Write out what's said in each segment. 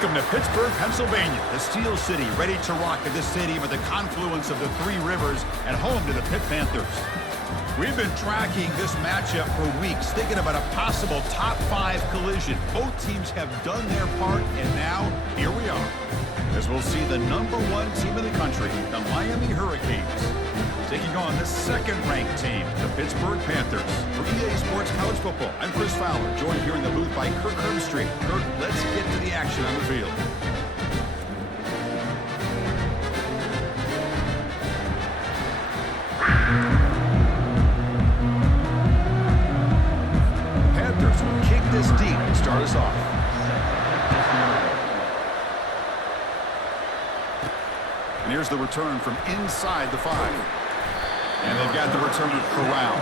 Welcome to Pittsburgh, Pennsylvania, the Steel City, ready to rock at this stadium at the confluence of the three rivers and home to the Pitt Panthers. We've been tracking this matchup for weeks, thinking about a possible top 5 collision. Both teams have done their part, and now, here we are, as we'll see the #1 team in the country, the Miami Hurricanes, taking on the second-ranked team, the Pittsburgh Panthers. For EA Sports College Football, I'm Chris Fowler, joined here in the booth by Kirk Herbstreit. Kirk, let's get to the action on the field. Panthers will kick this deep and start us off. And here's the return from inside the 5. And they've got the returner corralled.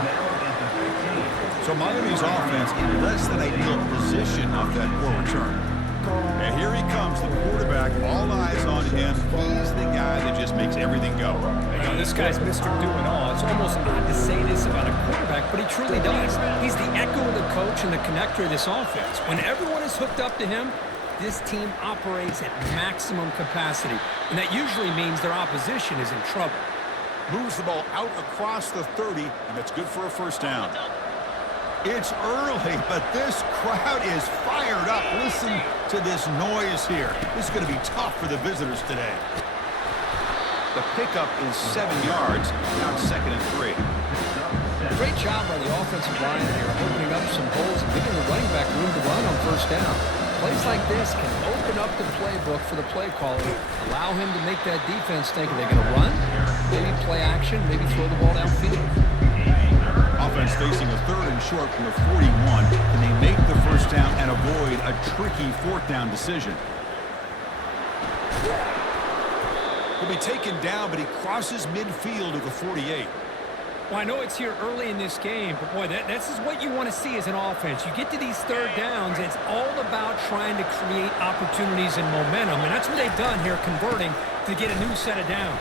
So Miami's offense in less than ideal position off that poor return. And here he comes, the quarterback, all eyes on him. He's the guy that just makes everything go. You know, this guy's Mr. Do-It-All. It's almost odd to say this about a quarterback, but he truly does. He's the echo of the coach and the connector of this offense. When everyone is hooked up to him, this team operates at maximum capacity, and that usually means their opposition is in trouble. Moves the ball out across the 30, and that's good for a first down. It's early, but this crowd is fired up. Listen to this noise here. This is going to be tough for the visitors today. The pickup is 7 yards. Now it's 2nd and 3. Great job by the offensive line here, opening up some holes and giving the running back room to run on first down. Plays like this can open up the playbook for the play caller, allow him to make that defense think, are they going to run? Maybe play action, maybe throw the ball downfield. Offense facing a 3rd and short from the 41. Can they make the first down and avoid a tricky 4th down decision? He'll be taken down, but he crosses midfield at the 48. Well, I know it's here early in this game, but boy, this is what you want to see as an offense. You get to these 3rd downs, it's all about trying to create opportunities and momentum, and that's what they've done here, converting to get a new set of downs.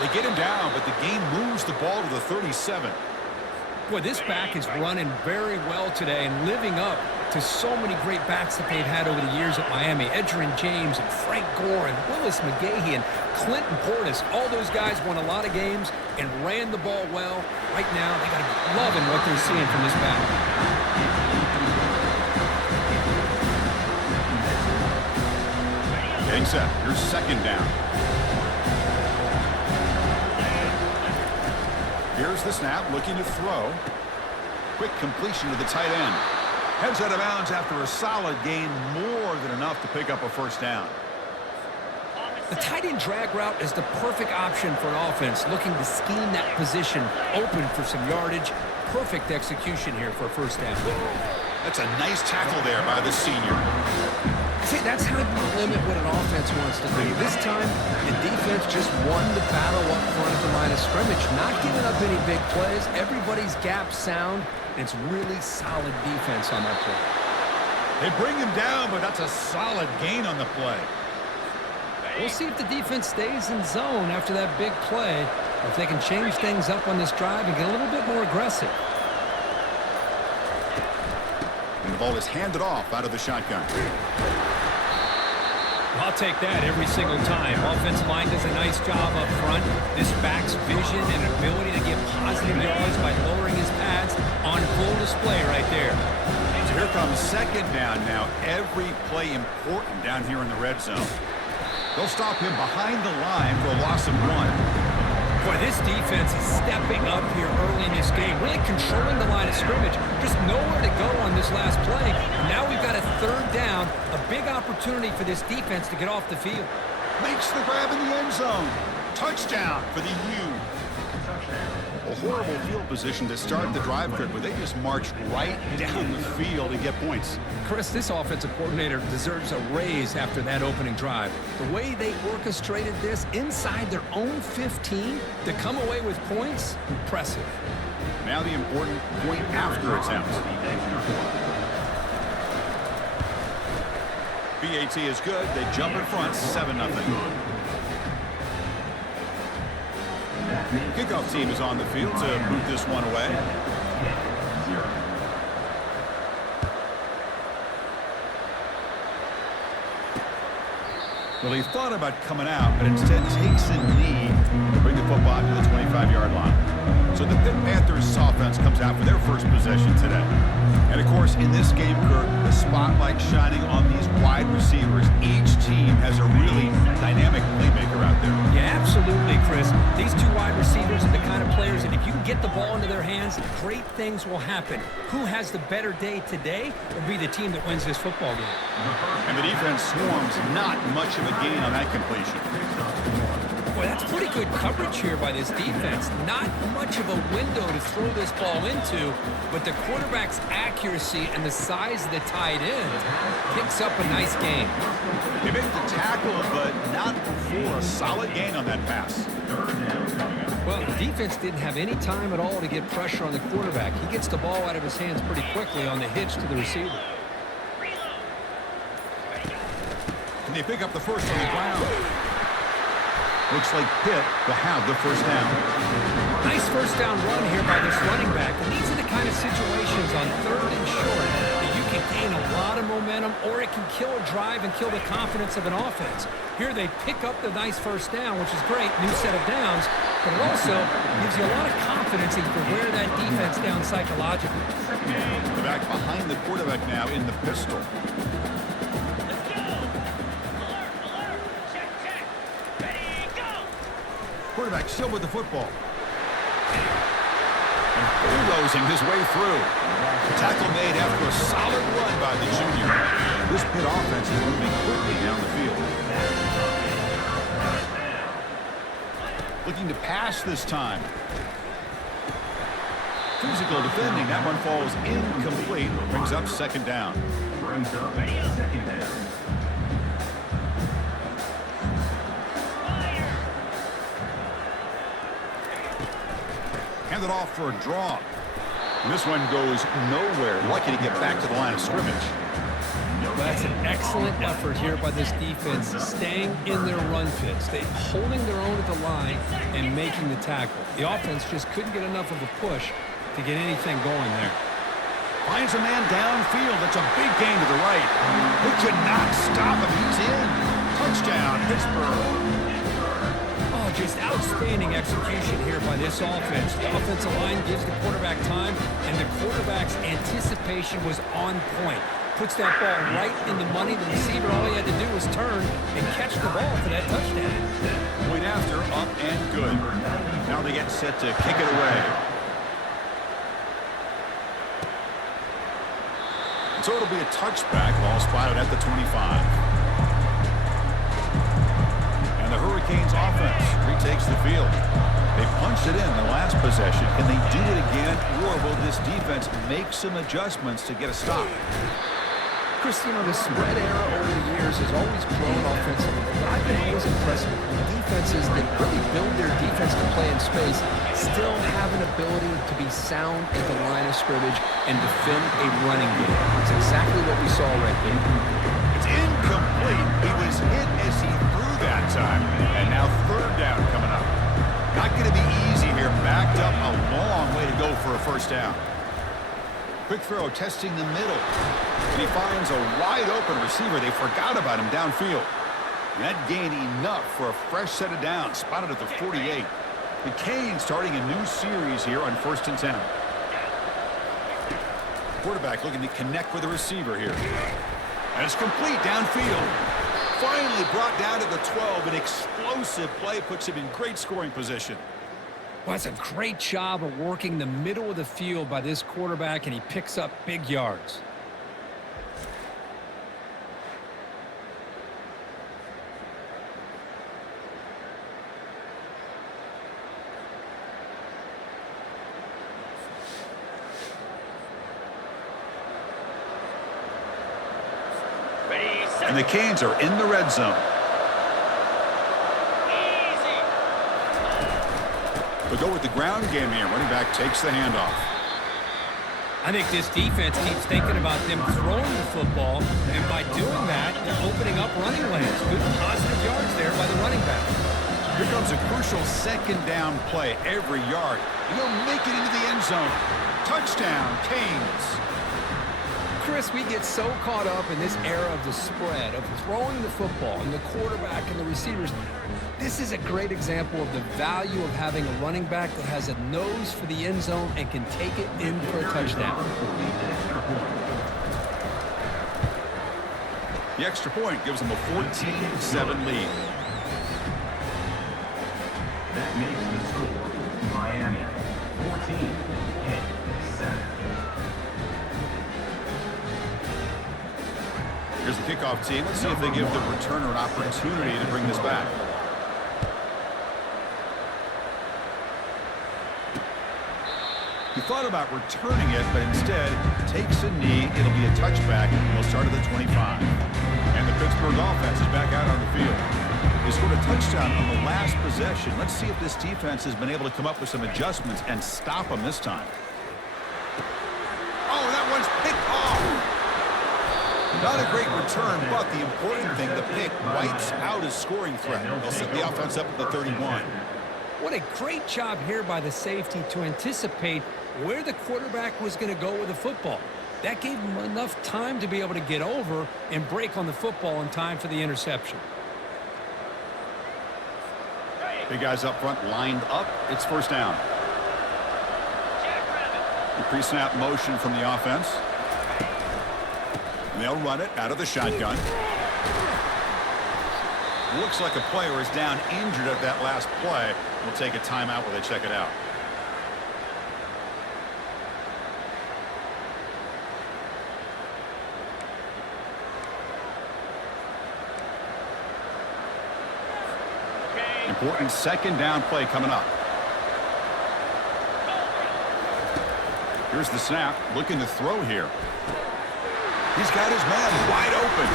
They get him down, but the game moves the ball to the 37. Boy, this back is running very well today and living up to so many great backs that they've had over the years at Miami. Edgerrin James and Frank Gore and Willis McGahee and Clinton Portis. All those guys won a lot of games and ran the ball well. Right now, they got to be loving what they're seeing from this back. Getting set. Here's 2nd down. Here's the snap, looking to throw. Quick completion to the tight end. Heads out of bounds after a solid gain, more than enough to pick up a first down. The tight end drag route is the perfect option for an offense looking to scheme that position open for some yardage. Perfect execution here for a first down. That's a nice tackle there by the senior. See, that's how you limit what an offense wants to do. This time, the defense just won the battle up front at the line of scrimmage, not giving up any big plays. Everybody's gap sound, and it's really solid defense on that play. They bring him down, but that's a solid gain on the play. We'll see if the defense stays in zone after that big play, or if they can change things up on this drive and get a little bit more aggressive. And the ball is handed off out of the shotgun. I'll take that every single time. Offensive line does a nice job up front. This back's vision and ability to get positive yards by lowering his pads on full display right there. So here comes 2nd down now. Every play important down here in the red zone. They'll stop him behind the line for a loss of 1. Boy, this defense is stepping up here early in this game, really controlling the line of scrimmage. Just nowhere to go on this last play. Now we've got a 3rd down, a big opportunity for this defense to get off the field. Makes the grab in the end zone. Touchdown for the U. A horrible field position to start the drive, Kirk, but they just marched right down the field and get points. Chris, this offensive coordinator deserves a raise after that opening drive. The way they orchestrated this inside their own 15 to come away with points, impressive. Now the important point after attempt. BAT is good. They jump in front, 7-0. Kickoff team is on the field to move this one away. Well, he thought about coming out, but instead takes a knee to bring the football out to the 25-yard line. So the Pitt Panthers offense comes out for their first possession today. And, of course, in this game, Kirk, the spotlight shining on these wide receivers. Each team has a really dynamic playmaker out there. Yeah, absolutely, Chris. These two wide receivers are the kind of players that if you can get the ball into their hands, great things will happen. Who has the better day today will be the team that wins this football game. And the defense swarms, not much of a gain on that completion. Boy, that's pretty good coverage here by this defense. Not much of a window to throw this ball into, but the quarterback's accuracy and the size of the tight end picks up a nice gain. He made the tackle, but not for a solid gain on that pass. Well, the defense didn't have any time at all to get pressure on the quarterback. He gets the ball out of his hands pretty quickly on the hitch to the receiver. Can they pick up the first on the ground? Looks like Pitt will have the first down. Nice first down run here by this running back. And these are the kind of situations on 3rd and short that you can gain a lot of momentum, or it can kill a drive and kill the confidence of an offense. Here they pick up the nice first down, which is great, new set of downs, but it also gives you a lot of confidence in where that defense down psychologically. The back behind the quarterback now in the pistol. Quarterback still with the football. And bulldozing his way through. Tackle made after a solid run by the junior. This Pitt offense is moving quickly down the field. Looking to pass this time. Physical defending. That one falls incomplete. Brings up second down. Hand it off for a draw. And this one goes nowhere. Lucky to get back to the line of scrimmage. Well, that's an excellent effort here by this defense, staying in their run fits. They're holding their own at the line and making the tackle. The offense just couldn't get enough of a push to get anything going there. Finds a man downfield. That's a big gain to the right. He could not stop him. He's in. Touchdown, Pittsburgh. Just outstanding execution here by this offense. The offensive line gives the quarterback time, and the quarterback's anticipation was on point. Puts that ball right in the money. The receiver, all he had to do was turn and catch the ball for that touchdown. Point after, up and good. Now they get set to kick it away. So it'll be a touchback. Ball spotted at the 25. The Hurricanes offense retakes the field. They punched it in the last possession. Can they do it again, or will this defense make some adjustments to get a stop? Chris, you know, the spread era over the years has always grown offensively. But I've been always impressed with the defenses that really build their defense to play in space, still have an ability to be sound at the line of scrimmage and defend a running game. It's exactly what we saw right there. It's incomplete. He was hit as he threw that time, and now 3rd down coming up. Not going to be easy here. Backed up a long way to go for a first down. Quick throw, testing the middle. And he finds a wide-open receiver. They forgot about him downfield. And that gained enough for a fresh set of downs, spotted at the 48. The Canes starting a new series here on 1st and 10. Quarterback looking to connect with the receiver here. And it's complete downfield. Finally brought down to the 12. An explosive play puts him in great scoring position. Well, that's a great job of working the middle of the field by this quarterback, and he picks up big yards. And the Canes are in the red zone. They'll go with the ground game here. Running back takes the handoff. I think this defense keeps thinking about them throwing the football, and by doing that, they're opening up running lanes. Good positive yards there by the running back. Here comes a crucial 2nd down play every yard. And he'll make it into the end zone. Touchdown, Canes. Chris, we get so caught up in this era of the spread, of throwing the football and the quarterback and the receivers. This is a great example of the value of having a running back that has a nose for the end zone and can take it in for a touchdown. The extra point gives them a 14-7 lead. That makes the score Miami 14-7. Here's the kickoff team. Let's see if they give the returner an opportunity to bring this back. He thought about returning it, but instead takes a knee. It'll be a touchback, and we'll start at the 25. And the Pittsburgh offense is back out on the field. They scored a touchdown on the last possession. Let's see if this defense has been able to come up with some adjustments and stop them this time. Oh, that one's picked off. Not a great return, but the important thing, the pick wipes out his scoring threat. They'll set the offense up at the 31. What a great job here by the safety to anticipate where the quarterback was going to go with the football. That gave him enough time to be able to get over and break on the football in time for the interception. Big guys up front lined up. It's first down. The pre-snap motion from the offense. And they'll run it out of the shotgun. Looks like a player is down injured at that last play. We'll take a timeout while they check it out. Important second down play coming up. Here's the snap. Looking to throw here. He's got his man wide open.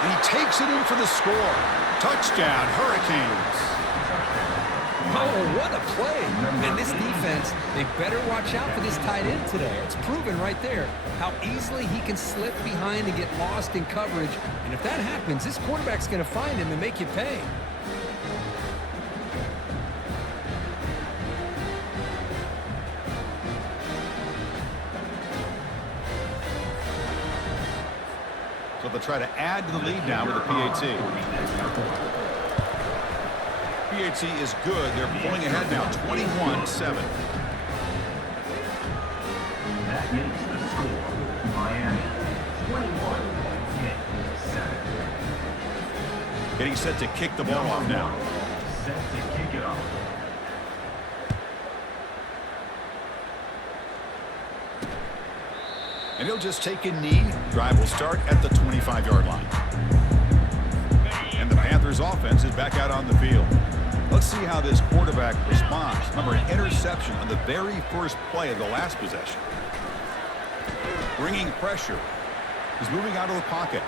And he takes it in for the score. Touchdown, Hurricanes. Oh, what a play. And this defense, they better watch out for this tight end today. It's proven right there how easily he can slip behind and get lost in coverage. And if that happens, this quarterback's going to find him and make you pay. So they'll try to add to the lead now with a PAT. PAT is good. They're pulling ahead now, 21-7. That makes the score Miami 21-7. Getting set to kick the ball off now. Set to kick it off. And he'll just take a knee. Drive will start at the 25-yard line. And the Panthers offense is back out on the field. Let's see how this quarterback responds. Remember, an interception on the very first play of the last possession. Bringing pressure. He's moving out of the pocket.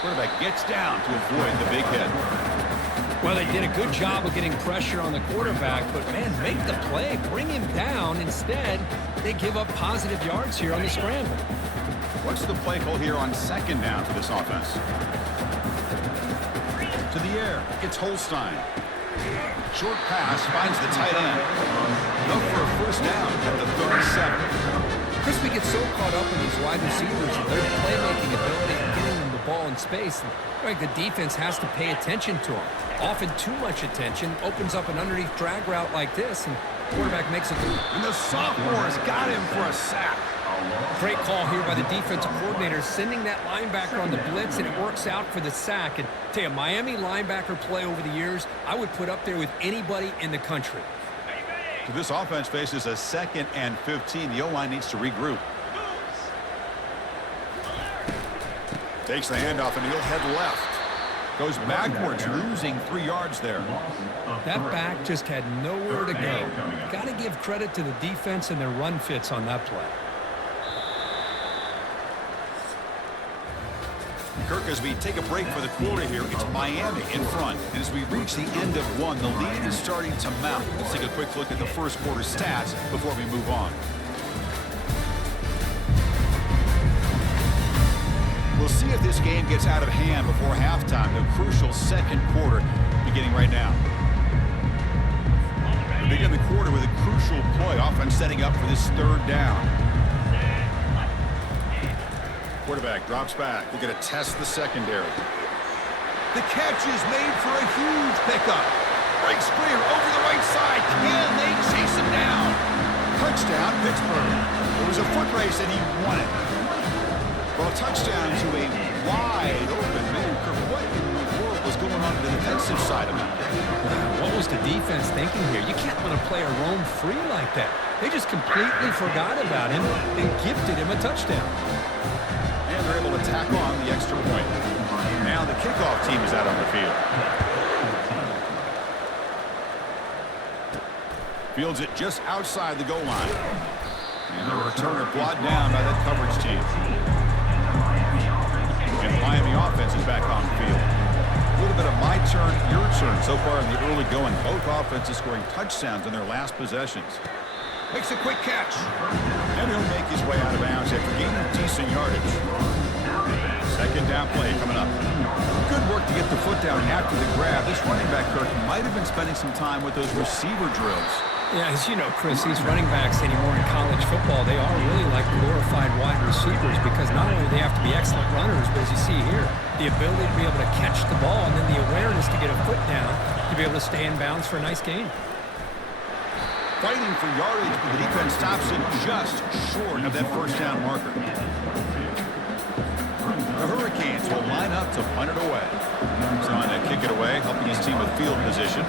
Quarterback gets down to avoid the big hit. Well, they did a good job of getting pressure on the quarterback, but, man, make the play. Bring him down. Instead, they give up positive yards here on the scramble. What's the play call here on second down for this offense? To the air. It's Holstein. Short pass finds the tight end. Up for a first down at the 37. Chris, we get so caught up in these wide receivers and their playmaking ability and getting them the ball in space. And, right, the defense has to pay attention to them. Often too much attention opens up an underneath drag route like this, and the quarterback makes a move. And the sophomore's got him for a sack. Great call here by the defensive coordinator, sending that linebacker on the blitz, and it works out for the sack. And tell you, Miami linebacker play over the years, I would put up there with anybody in the country. So this offense faces a 2nd and 15. The O-line needs to regroup. Takes the handoff, and he'll head left. Goes backwards, losing 3 yards there. That back just had nowhere to go. Got to give credit to the defense and their run fits on that play. Kirk, as we take a break for the quarter here, it's Miami in front. And as we reach the end of one, the lead is starting to mount. Let's take a quick look at the first quarter stats before we move on. We'll see if this game gets out of hand before halftime, the crucial second quarter beginning right now. We begin the quarter with a crucial play, offense setting up for this third down. Quarterback drops back. We're going to test the secondary. The catch is made for a huge pickup. Breaks clear over the right side. Can they chase him down? Touchdown, Pittsburgh. It was a foot race, and he won it. Well, touchdown to a wide open man. What in the world was going on the defensive side of it? What was the defense thinking here? You can't let a player roam free like that. They just completely forgot about him and gifted him a touchdown. And they're able to tack on the extra point. Now the kickoff team is out on the field. Fields it just outside the goal line. And the returner brought down by that coverage team. And the Miami offense is back on the field. A little bit of my turn, your turn so far in the early going. Both offenses scoring touchdowns in their last possessions. Makes a quick catch. And he'll make his way out of bounds after gaining decent yardage. Second down play coming up. Good work to get the foot down after the grab. This running back, Kirk, might have been spending some time with those receiver drills. Yeah, as you know, Chris, these running backs anymore in college football, they are really like glorified wide receivers because not only do they have to be excellent runners, but as you see here, the ability to be able to catch the ball and then the awareness to get a foot down to be able to stay in bounds for a nice gain. Fighting for yardage, but the defense stops it just short of that first down marker. The Hurricanes will line up to punt it away. He's trying to kick it away, helping his team with field position.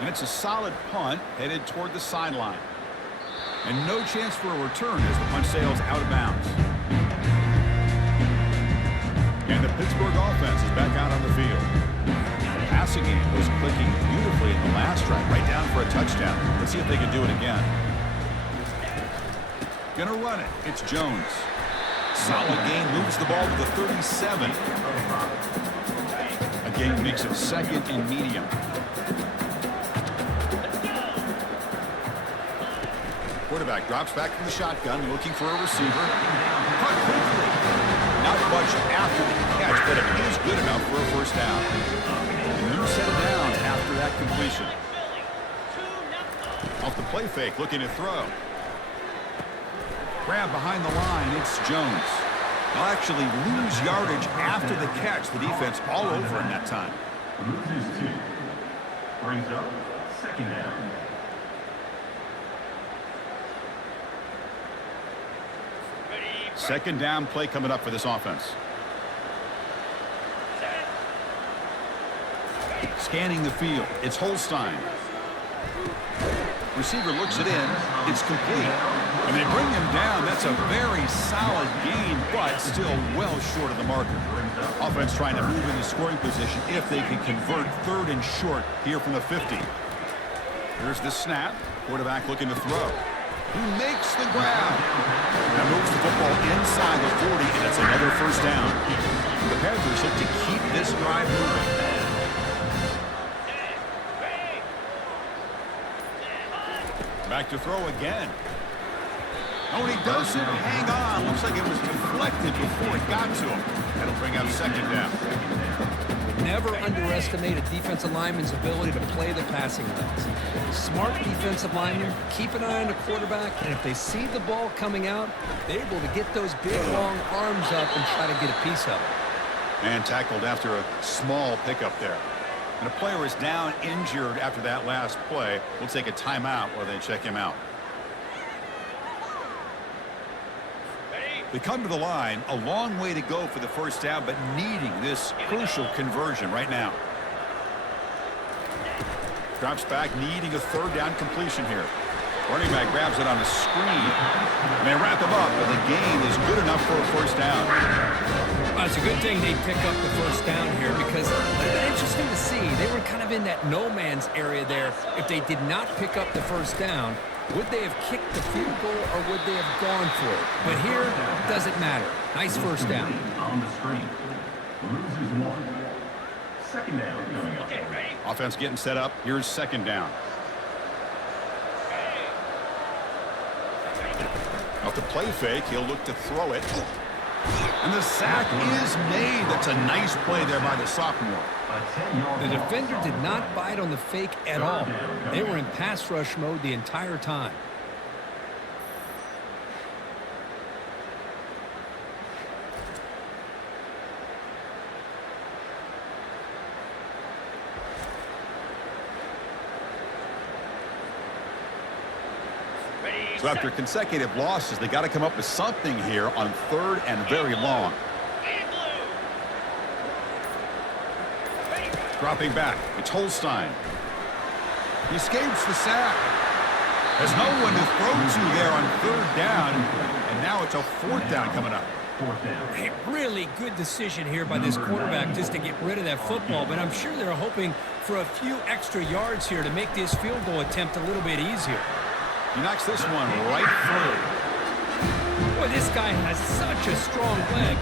And it's a solid punt headed toward the sideline. And no chance for a return as the punt sails out of bounds. And the Pittsburgh offense is back out on the field. The passing game was clicking beautifully in the last drive, right down for a touchdown. Let's see if they can do it again. Gonna run it. It's Jones. Solid gain, moves the ball to the 37. A gain makes it second and medium. Quarterback drops back from the shotgun, looking for a receiver. Cut quickly. Not much after the catch, but it is good enough for a first down. And you set it down after that completion. Off the play fake, looking to throw. Grab behind the line, it's Jones. They'll actually lose yardage after the catch. The defense all over in that time. Loses 2. Brings up second down. Second down play coming up for this offense. Scanning the field, it's Holstein. Receiver looks it in, it's complete. And they bring him down. That's a very solid gain, but still well short of the marker. Offense trying to move into scoring position if they can convert third and short here from the 50. Here's the snap. Quarterback looking to throw. He makes the grab. That moves the football inside the 40, and it's another first down. The Panthers look to keep this drive moving. Back to throw again. Oh, he doesn't hang on. Looks like it was deflected before it got to him. That'll bring up second down. Never underestimate a defensive lineman's ability to play the passing lanes. Smart defensive linemen keep an eye on the quarterback, and if they see the ball coming out, they're able to get those big, long arms up and try to get a piece of it. And tackled after a small pickup there. And a player is down injured after that last play. We'll take a timeout while they check him out. They come to the line, a long way to go for the first down, but needing this crucial conversion right now. Drops back, needing a third down completion here. Running back grabs it on a screen. And they wrap him up, but the gain is good enough for a first down. It's a good thing they pick up the first down here because it's interesting to see. They were kind of in that no man's area there. If they did not pick up the first down, would they have kicked the field goal or would they have gone for it? But here, it doesn't matter. Nice first down. On the screen. Loses 1. Second down coming up. Offense getting set up. Here's second down. Off the play fake, he'll look to throw it. And the sack is made. That's a nice play there by the sophomore. The defender did not bite on the fake at all. They were in pass rush mode the entire time. So after consecutive losses, they got to come up with something here on 3rd and very long. Dropping back, it's Holstein. He escapes the sack. There's no one to throw to there on 3rd down, and now it's a 4th down coming up. A really good decision here by this quarterback just to get rid of that football, but I'm sure they're hoping for a few extra yards here to make this field goal attempt a little bit easier. He knocks this one right through. Boy, this guy has such a strong leg.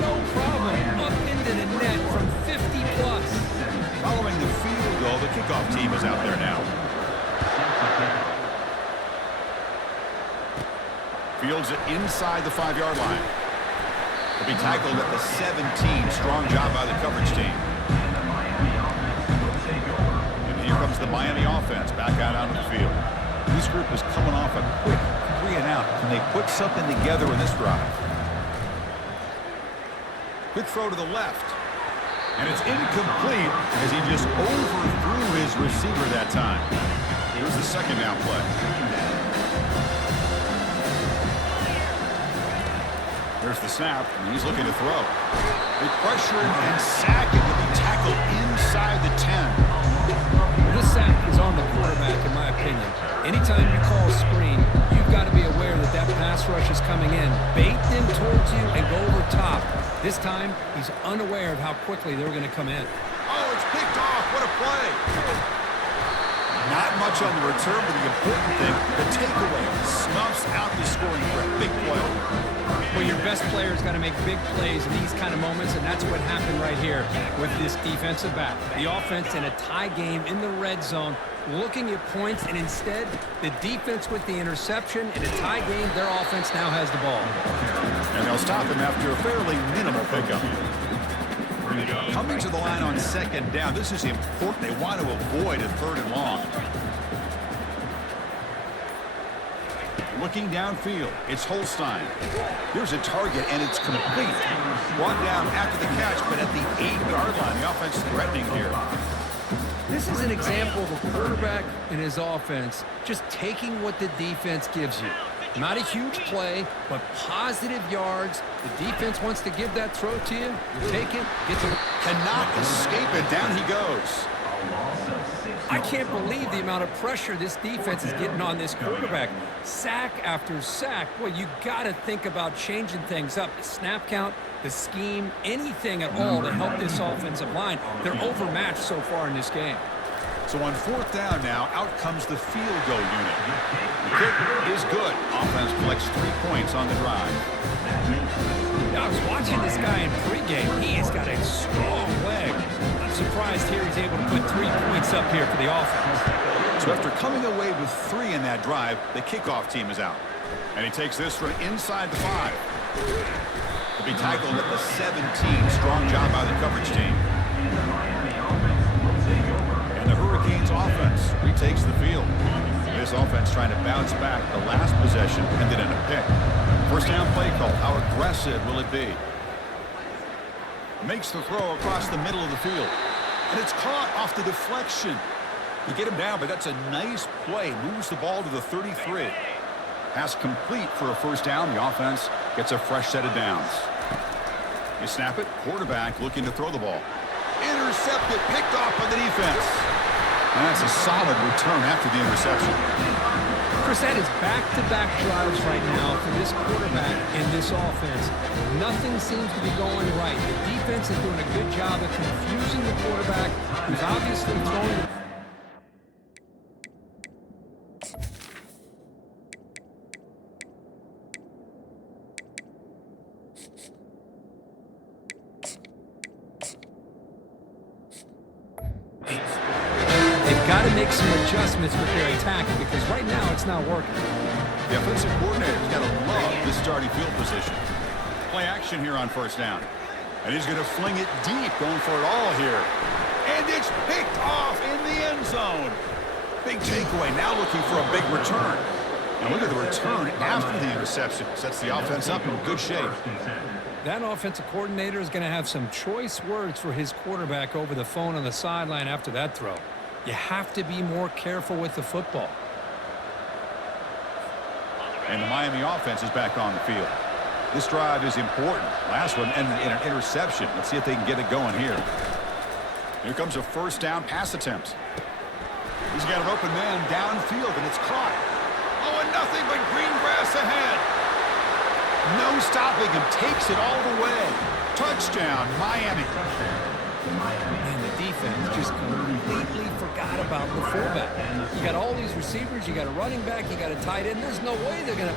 No problem. Up into the net from 50 plus. Following the field goal, the kickoff team is out there now. Fields it inside the 5-yard line. He'll be tackled at the 17. Strong job by the coverage team. And here comes the Miami offense back out onto the field. This group is coming off a quick 3-and-out. Can they put something together in this drive? Quick throw to the left. And it's incomplete as he just overthrew his receiver that time. Here's the 2nd down play. There's the snap, and he's looking to throw. They pressure and sack him to be tackled inside the 10. This sack is on the quarterback, in my opinion. Anytime you call screen, you've got to be aware that that pass rush is coming in. Bait them towards you and go over top. This time, he's unaware of how quickly they're going to come in. Oh, it's picked off. What a play. Not much on the return, but the important thing, the takeaway, snuffs out the scoring threat. Big play. Well, your best player's got to make big plays in these kind of moments, and that's what happened right here with this defensive back. The offense in a tie game in the red zone, looking at points, and instead, the defense with the interception. In a tie game, their offense now has the ball. And they'll stop him after a fairly minimal pickup. Coming to the line on 2nd down, this is important. They want to avoid a 3rd and long. Looking downfield, it's Holstein. Here's a target, and it's complete. Brought down after the catch, but at the 8-yard line, the offense threatening here. This is an example of a quarterback and his offense just taking what the defense gives you. Not a huge play, but positive yards. The defense wants to give that throw to you. You take it, get to... Cannot escape it. Down he goes. I can't believe the amount of pressure this defense is getting on this quarterback. Sack after sack. Boy, you got to think about changing things up. The snap count, the scheme, anything at all to help this offensive line. They're overmatched so far in this game. So on 4th down now, out comes the field goal unit. The kick is good. Offense collects 3 points on the drive. I was watching this guy in pregame. He has got a strong leg. I'm surprised here he's able to put 3 points up here for the offense. So after coming away with 3 in that drive, the kickoff team is out. And he takes this from inside the 5. He'll be tackled at the 17. Strong job by the coverage team. And the Hurricanes offense retakes the field. This offense trying to bounce back. The last possession ended in a pick. 1st down play call. How aggressive will it be? Makes the throw across the middle of the field. And it's caught off the deflection. You get him down, but that's a nice play. Moves the ball to the 33. Pass complete for a 1st down. The offense gets a fresh set of downs. You snap it. Quarterback looking to throw the ball. Intercepted. Picked off by the defense. And that's a solid return after the interception. Chris, that is back-to-back drives right now for this quarterback and this offense. Nothing seems to be going right. The defense is doing a good job of confusing the quarterback, who's obviously throwing... Got to make some adjustments with their attack because right now it's not working. The offensive coordinator's got to love this starting field position. Play action here on 1st down. And he's going to fling it deep, going for it all here. And it's picked off in the end zone. Big takeaway, now looking for a big return. And look at the return after the interception. Sets the offense up in good shape. That offensive coordinator is going to have some choice words for his quarterback over the phone on the sideline after that throw. You have to be more careful with the football. And the Miami offense is back on the field. This drive is important. Last one ended in an interception. Let's see if they can get it going here. Here comes a first down pass attempt. He's got an open man downfield, and it's caught. Oh, and nothing but green grass ahead. No stopping him. Takes it all the way. Touchdown, Miami. And the defense just completely forgot about the fullback. You got all these receivers. You got a running back. You got a tight end. There's no way they're going to...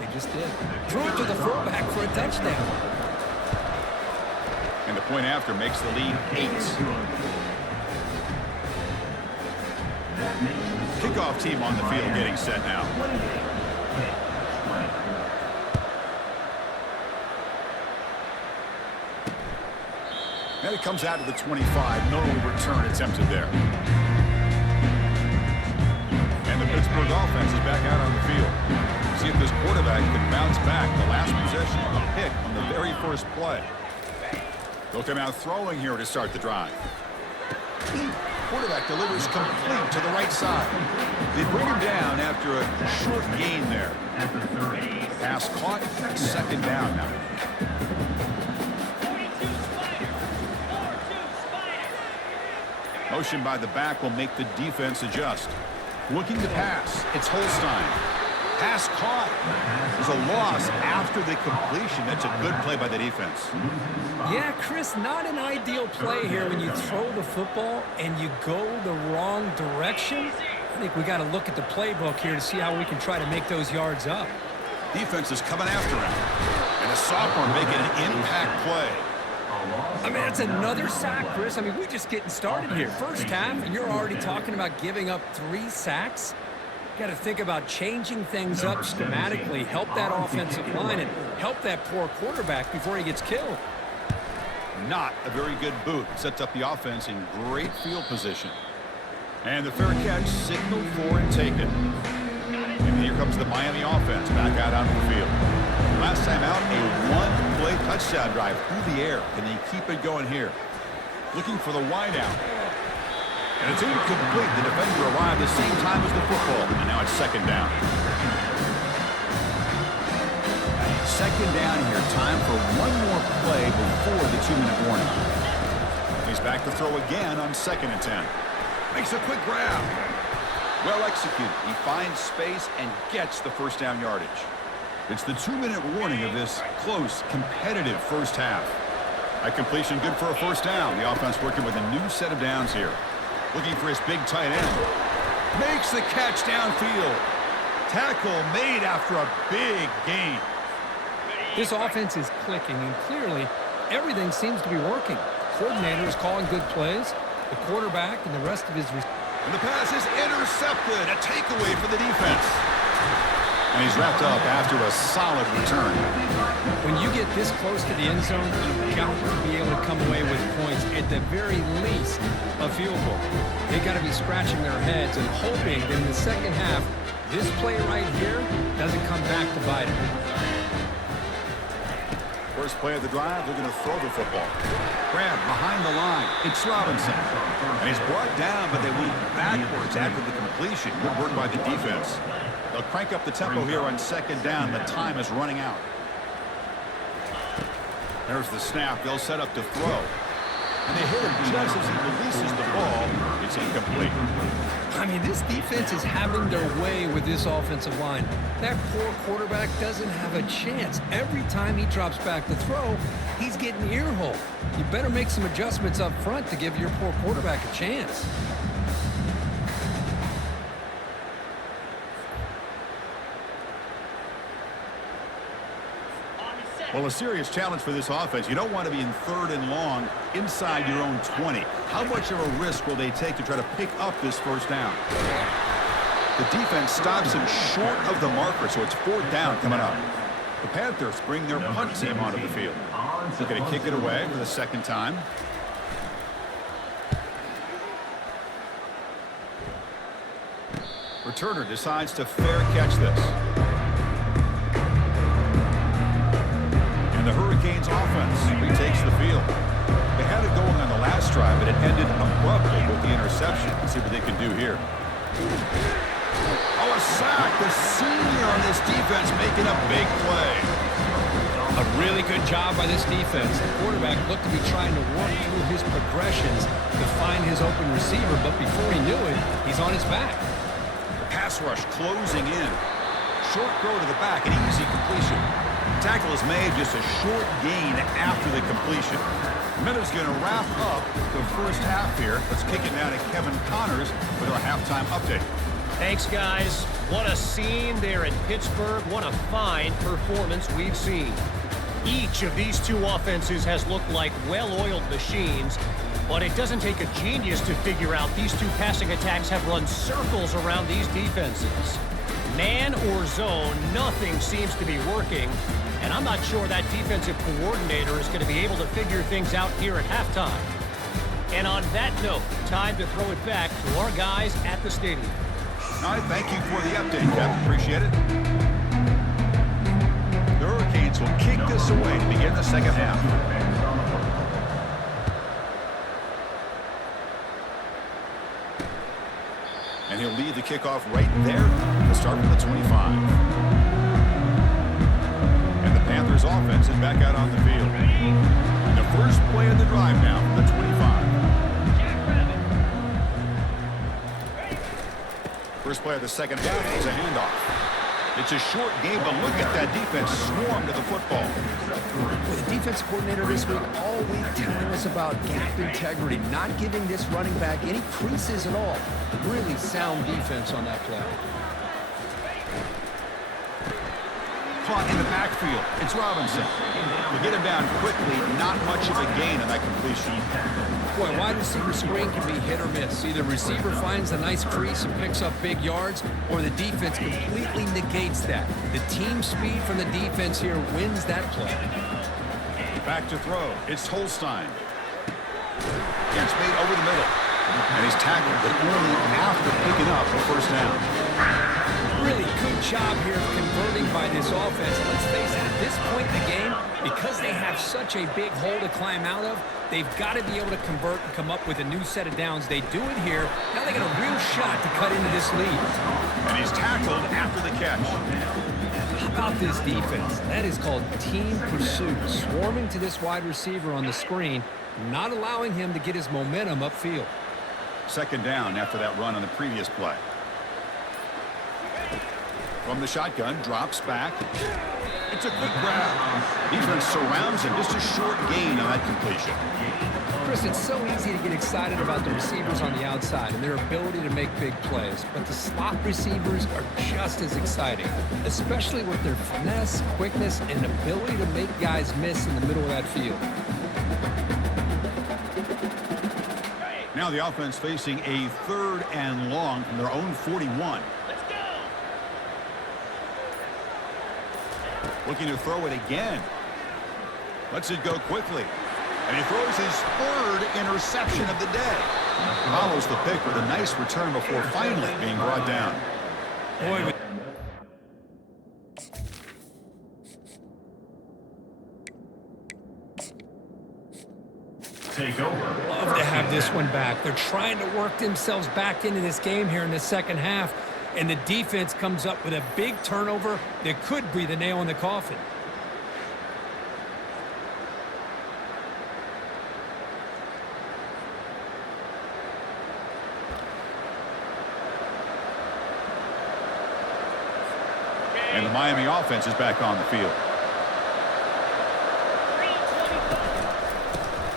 They just did. Threw it to the fullback for a touchdown. And the point after makes the lead 8. Kickoff team on the field getting set now. And it comes out to the 25. No return attempted there. And the Pittsburgh offense is back out on the field. See if this quarterback can bounce back. The last possession of a pick on the very first play. They'll come out throwing here to start the drive. Quarterback delivers complete to the right side. They bring him down after a short gain there. Pass caught, second down now. Motion by the back will make the defense adjust. Looking to pass, it's Holstein. Pass caught. There's a loss after the completion. That's a good play by the defense. Yeah, Chris, not an ideal play here when you throw the football and you go the wrong direction. I think we got to look at the playbook here to see how we can try to make those yards up. Defense is coming after him. And a sophomore making an impact play. I mean, that's another sack, Chris. I mean, we're just getting started here. First half, and you're already talking about giving up 3 sacks. Got to think about changing things up schematically, help that offensive line, and help that poor quarterback before he gets killed. Not a very good boot. Sets up the offense in great field position. And the fair catch signaled for and taken. And here comes the Miami offense back out onto the field. Last time out, a one-play touchdown drive through the air. Can they keep it going here? Looking for the wideout. And it's incomplete. The defender arrived the same time as the football. And now it's second down. Second down here. Time for one more play before the 2-minute warning. He's back to throw again on 2nd and 10. Makes a quick grab. Well executed. He finds space and gets the first down yardage. It's the 2-minute warning of this close, competitive first half. That completion good for a first down. The offense working with a new set of downs here. Looking for his big tight end. Makes the catch downfield. Tackle made after a big gain. This offense is clicking, and clearly everything seems to be working. Coordinator is calling good plays. The quarterback and the rest of his... And the pass is intercepted. A takeaway for the defense. And he's wrapped up after a solid return. When you get this close to the end zone, you've got to be able to come away with points, at the very least, a field goal. They've got to be scratching their heads and hoping that in the second half, this play right here doesn't come back to bite them. First play of the drive, they're going to throw the football. Grab behind the line. It's Robinson. And he's brought down, but they went backwards after the completion. Good work by the defense. They'll crank up the tempo here on second down. The time is running out. There's the snap. They'll set up to throw. And they hit him just as he releases the ball. It's incomplete. I mean, this defense is having their way with this offensive line. That poor quarterback doesn't have a chance. Every time he drops back to throw, he's getting ear-hole. You better make some adjustments up front to give your poor quarterback a chance. Well, a serious challenge for this offense. You don't want to be in 3rd and long inside your own 20. How much of a risk will they take to try to pick up this first down? The defense stops him short of the marker, so it's 4th down coming up. The Panthers bring their punt team onto the field. They're going to kick it away for the second time. Returner decides to fair catch this. The Hurricanes offense retakes the field. They had it going on the last drive, but it ended abruptly with the interception. Let's see what they can do here. Oh, a sack. The senior on this defense making a big play. A really good job by this defense. The quarterback looked to be trying to work through his progressions to find his open receiver, but before he knew it, he's on his back. Pass rush closing in. Short throw to the back, an easy completion. Tackle is made, just a short gain after the completion. Minutes going to wrap up the first half here. Let's kick it now to Kevin Connors with our halftime update. Thanks, guys. What a scene there in Pittsburgh. What a fine performance we've seen. Each of these two offenses has looked like well-oiled machines, but it doesn't take a genius to figure out these two passing attacks have run circles around these defenses. Man or zone, nothing seems to be working, and I'm not sure that defensive coordinator is going to be able to figure things out here at halftime. And on that note, time to throw it back to our guys at the stadium. All right, thank you for the update, Kevin. Appreciate it. The Hurricanes will kick this away to begin the second half. And he'll lead the kickoff right there to start from the 25. And the Panthers offense is back out on the field. And the first play of the drive now from the 25. First play of the second half is a handoff. It's a short game, but look at that defense swarm to the football. Well, the defense coordinator this week all week telling us about gap integrity, not giving this running back any creases at all. Really sound defense on that play. Caught in the backfield. It's Robinson. To get him down quickly, not much of a gain on that completion. Boy, wide receiver screen can be hit or miss. Either receiver finds a nice crease and picks up big yards, or the defense completely negates that. The team speed from the defense here wins that play. Back to throw. It's Holstein. Gets made over the middle. And he's tackled, but only after picking up a first down. Really good job here of converting by this offense. Let's face it, at this point in the game, because they have such a big hole to climb out of, they've got to be able to convert and come up with a new set of downs. They do it here. Now they got a real shot to cut into this lead. And he's tackled after the catch. How about this defense? That is called team pursuit. Swarming to this wide receiver on the screen, not allowing him to get his momentum upfield. Second down after that run on the previous play. From the shotgun, drops back. It's a quick grab. Defense surrounds him. Just a short gain on that completion. Chris, it's so easy to get excited about the receivers on the outside and their ability to make big plays, but the slot receivers are just as exciting, especially with their finesse, quickness, and ability to make guys miss in the middle of that field. Now the offense facing a 3rd and long from their own 41. Looking to throw it again. Lets it go quickly. And he throws his 3rd interception of the day. Follows the pick with a nice return before finally being brought down. Boy, Take over. love to have this one back. They're trying to work themselves back into this game here in the second half, and the defense comes up with a big turnover that could be the nail in the coffin. And the Miami offense is back on the field.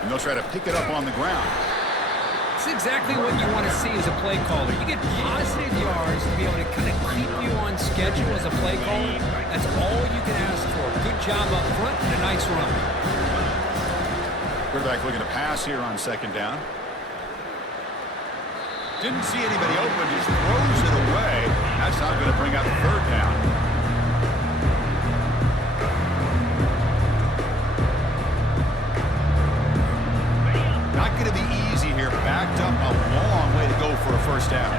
And they'll try to pick it up on the ground. It's exactly what you want to see as a play caller. You get positive yards to be able to kind of keep you on schedule as a play caller. That's all you can ask for. Good job up front and a nice run. Quarterback looking to pass here on second down. Didn't see anybody open, just throws it away. That's not going to bring out the 3rd down. Not going to be easy here. Backed up a long way to go for a first down.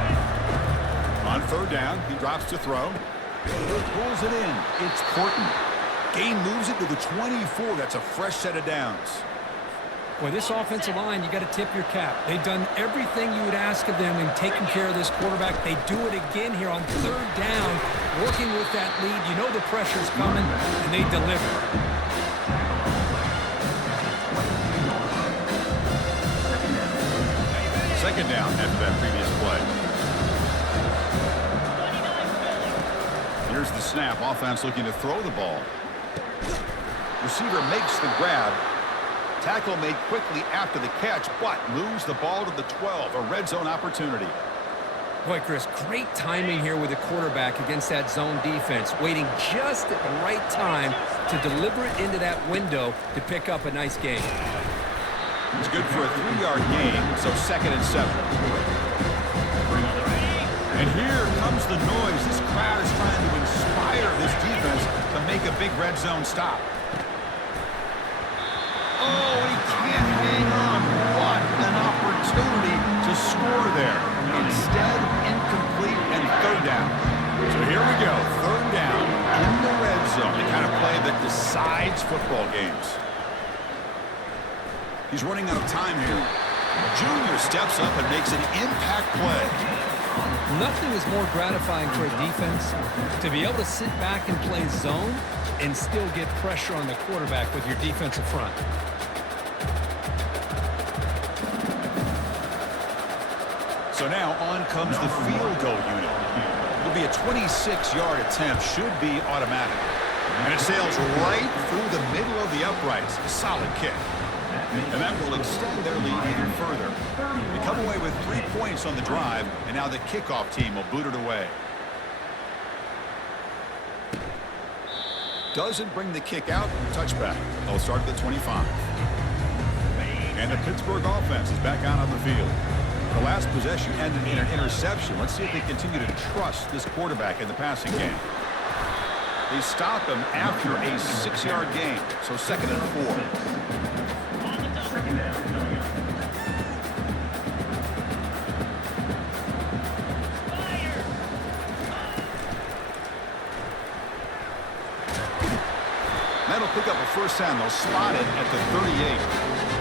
On 3rd down, he drops to throw. Pulls it in. It's Porton. Gain moves it to the 24. That's a fresh set of downs. Boy, this offensive line, you got to tip your cap. They've done everything you would ask of them in taking care of this quarterback. They do it again here on third down, working with that lead. You know the pressure's coming, and they deliver. Second down after that previous play. Here's the snap. Offense looking to throw the ball. Receiver makes the grab. Tackle made quickly after the catch, but moves the ball to the 12, a red zone opportunity. Boy, Chris, great timing here with the quarterback against that zone defense, waiting just at the right time to deliver it into that window to pick up a nice gain. It's good for a 3-yard gain, so 2nd and 7. And here comes the noise. This crowd is trying to inspire this defense to make a big red zone stop. Oh, he can't hang on. What an opportunity to score there. Instead, incomplete and third down. So here we go, third down in the red zone. The kind of play that decides football games. He's running out of time here. Junior steps up and makes an impact play. Nothing is more gratifying for a defense to be able to sit back and play zone and still get pressure on the quarterback with your defensive front. So now on comes the field goal unit. It'll be a 26-yard attempt, should be automatic. And it sails right through the middle of the uprights. A solid kick. And that will extend their lead even further. They come away with 3 points on the drive, and now the kickoff team will boot it away. Doesn't bring the kick out. Touchback. They'll start at the 25. And the Pittsburgh offense is back out on the field. The last possession ended in an interception. Let's see if they continue to trust this quarterback in the passing game. They stop him after a 6-yard gain, so 2nd and 4. That'll pick up a first down. They'll spot it at the 38.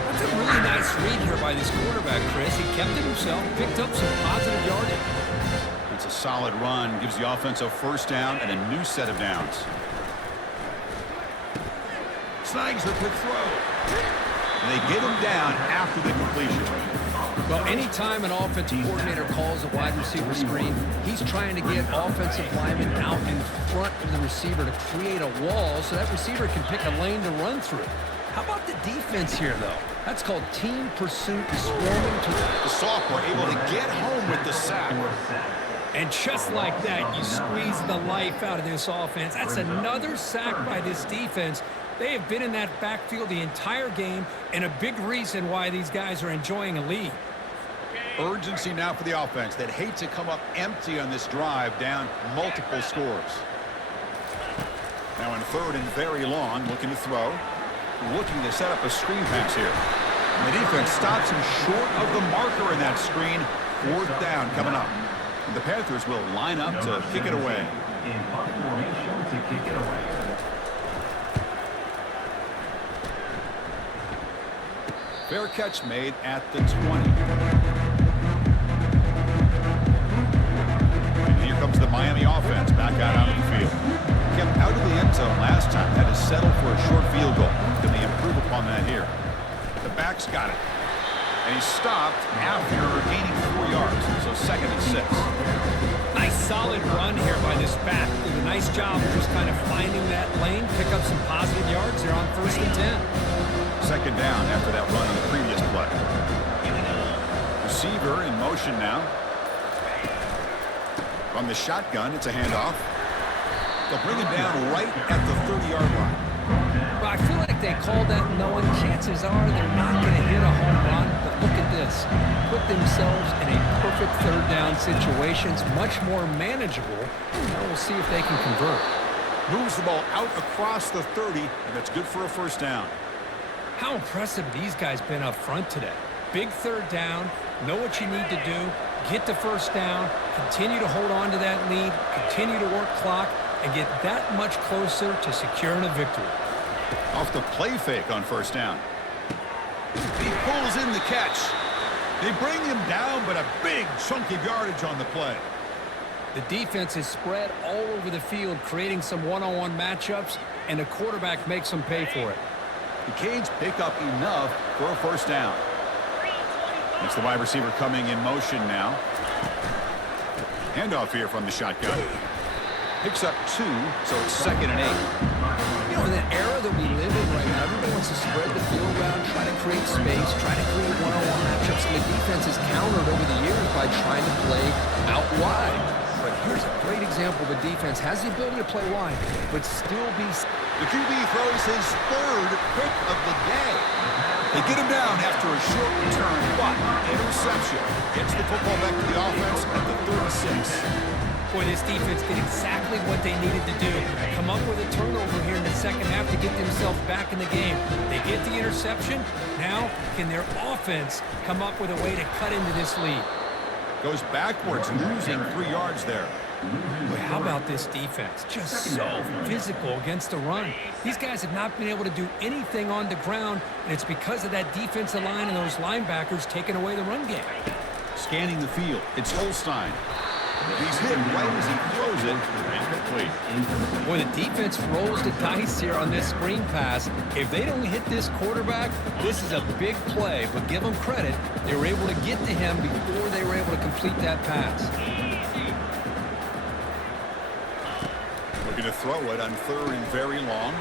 That's a really nice read here by this quarterback, Chris. He kept it himself, picked up some positive yardage. It's a solid run. Gives the offense a first down and a new set of downs. Snags a quick throw. And they get him down after the completion. Well, anytime an offensive coordinator calls a wide receiver screen, he's trying to get offensive linemen out in front of the receiver to create a wall so that receiver can pick a lane to run through. How about the defense here, though? That's called team pursuit, swarming to the sophomore able to get home with the sack. And just like that, you squeeze the life out of this offense. That's another sack by this defense. They have been in that backfield the entire game, and a big reason why these guys are enjoying a lead. Urgency now for the offense that hates to come up empty on this drive, down multiple scores. Now in 3rd and very long, looking to throw. Looking to set up a screen pass here. And the defense stops him short of the marker in that screen. 4th down coming up. And the Panthers will line up to kick it away. In punt formation to kick it away. Fair catch made at the 20. And here comes the Miami offense back out on the field. Kept out of the end zone last time. Had to settle for a short field goal. Can they improve upon that here? The back's got it. And he stopped after gaining 4 yards. So 2nd and 6. Nice solid run here by this back. Did a nice job of just kind of finding that lane, pick up some positive yards. They're on 1st and 10. 2nd down after that run on the previous play. Receiver in motion now. From the shotgun, it's a handoff. They'll bring him down right at the 30-yard line. Well, I feel like they called that knowing chances are they're not going to hit a home run. But look at this. Put themselves in a perfect 3rd down situation. It's much more manageable. Now we'll see if they can convert. Moves the ball out across the 30, and that's good for a first down. How impressive these guys been up front today. Big 3rd down. Know what you need to do. Get the first down. Continue to hold on to that lead. Continue to work clock. And get that much closer to securing a victory. Off the play fake on 1st down. He pulls in the catch. They bring him down, but a big chunk of yardage on the play. The defense is spread all over the field, creating some one-on-one matchups, and the quarterback makes them pay for it. The Canes pick up enough for a first down. It's the wide receiver coming in motion now. Handoff here from the shotgun. Picks up 2, so it's 2nd and 8. You know, in the era that we live in right now, everybody wants to spread the field around, try to create space, try to create one-on-one matchups, and the defense has countered over the years by trying to play out wide. But here's a great example. The defense has the ability to play wide, but still be... The QB throws his 3rd pick of the day. They get him down after a short return, but interception. Gets the football back to the offense at the 36. Boy, this defense did exactly what they needed to do. Come up with a turnover here in the second half to get themselves back in the game. They get the interception. Now, can their offense come up with a way to cut into this lead? Goes backwards, losing 3 yards there. Boy, how about this defense? Just so physical against the run. These guys have not been able to do anything on the ground, and it's because of that defensive line and those linebackers taking away the run game. Scanning the field, it's Holstein. He's hit right as he throws it. Incomplete. Boy, the defense rolls the dice here on this screen pass. If they don't hit this quarterback, this is a big play. But give them credit, they were able to get to him before they were able to complete that pass. Looking to throw it on 3rd and very long.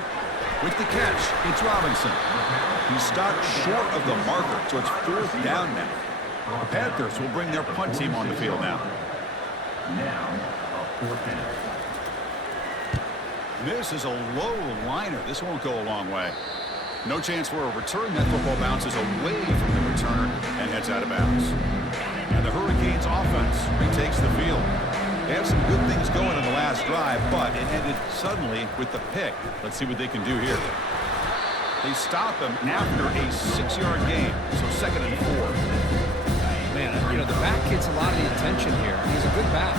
With the catch, it's Robinson. He stopped short of the marker, so it's 4th down now. The Panthers will bring their punt team on the field now. Now, a 4th down. This is a low liner. This won't go a long way. No chance for a return. That football bounces away from the returner and heads out of bounds. And the Hurricanes offense retakes the field. They had some good things going on the last drive, but it ended suddenly with the pick. Let's see what they can do here. They stop him after a 6-yard gain, so 2nd and 4. Man, you know, the back gets a lot of the attention here. He's a good back.